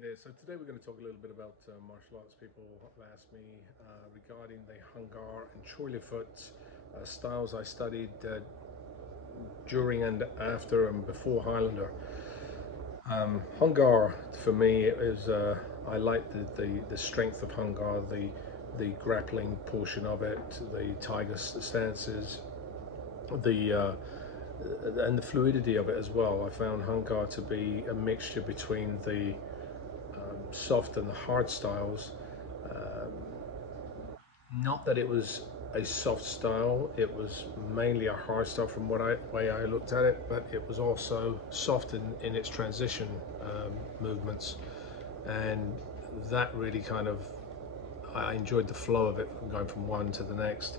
there. So today we're going to talk a little bit about martial arts. People have asked me regarding the Hung Gar and Choi Foot styles I studied during and after and before Highlander. Hung Gar for me is I like the strength of Hung Gar, the grappling portion of it, the tiger stances, the and the fluidity of it as well. I found Hung Gar to be a mixture between the soft and the hard styles. Um, Not that it was a soft style; it was mainly a hard style from way I looked at it. But it was also soft in its transition movements, and that really kind of I enjoyed the flow of it from going from one to the next.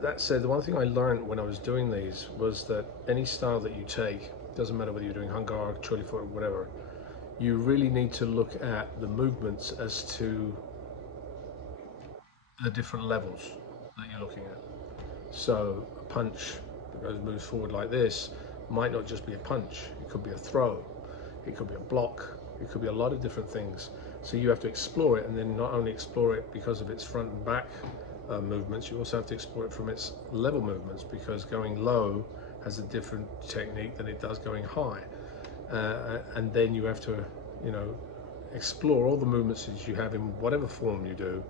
That said, the one thing I learned when I was doing these was that any style that you take, doesn't matter whether you're doing Hung Gar, Choi Foot, or whatever, you really need to look at the movements as to the different levels that you're looking at. So a punch that moves forward like this might not just be a punch, it could be a throw, it could be a block, it could be a lot of different things. So you have to explore it, and then not only explore it because of its front and back movements, you also have to explore it from its level movements, because going low has a different technique than it does going high. And then you have to, you know, explore all the movements that you have in whatever form you do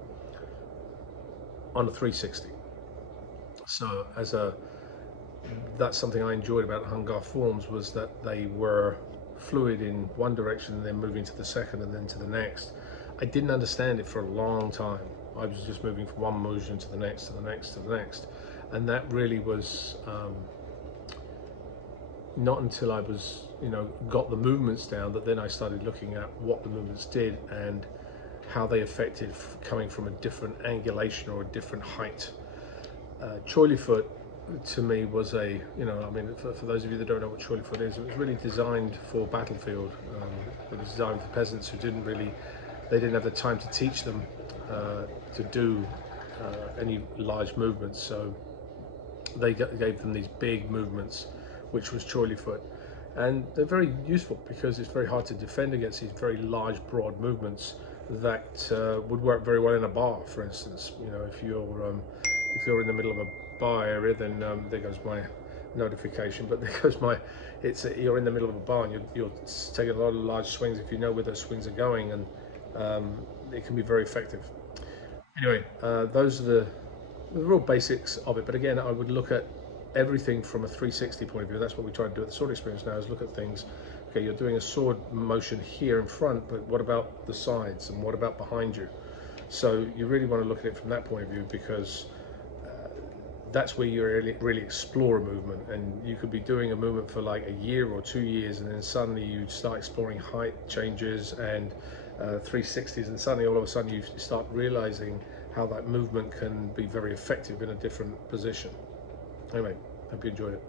on a 360. So that's something I enjoyed about Hung Gar forms, was that they were fluid in one direction and then moving to the second and then to the next. I didn't understand it for a long time. I was just moving from one motion to the next, to the next, to the next. And that really was not until I was, got the movements down, that then I started looking at what the movements did and how they affected coming from a different angulation or a different height. Choi Foot to me was for those of you that don't know what Choi Foot is, it was really designed for battlefield. It was designed for peasants who they didn't have the time to teach them to do any large movements. So they gave them these big movements, which was Choi Foot. And they're very useful because it's very hard to defend against these very large, broad movements that would work very well in a bar, for instance. If you're in the middle of a bar area, then there goes my notification. But there goes you're in the middle of a bar and you're taking a lot of large swings if you know where those swings are going, and it can be very effective. Anyway, those are the real basics of it. But again, I would look at everything from a 360 point of view. That's what we try to do at the Sword Experience now, is look at things. Okay, you're doing a sword motion here in front, but what about the sides, and what about behind you? So you really want to look at it from that point of view, because that's where you really explore a movement. And you could be doing a movement for like a year or 2 years, and then suddenly you start exploring height changes and 360s, and suddenly all of a sudden you start realizing how that movement can be very effective in a different position. Anyway, hope you enjoyed it.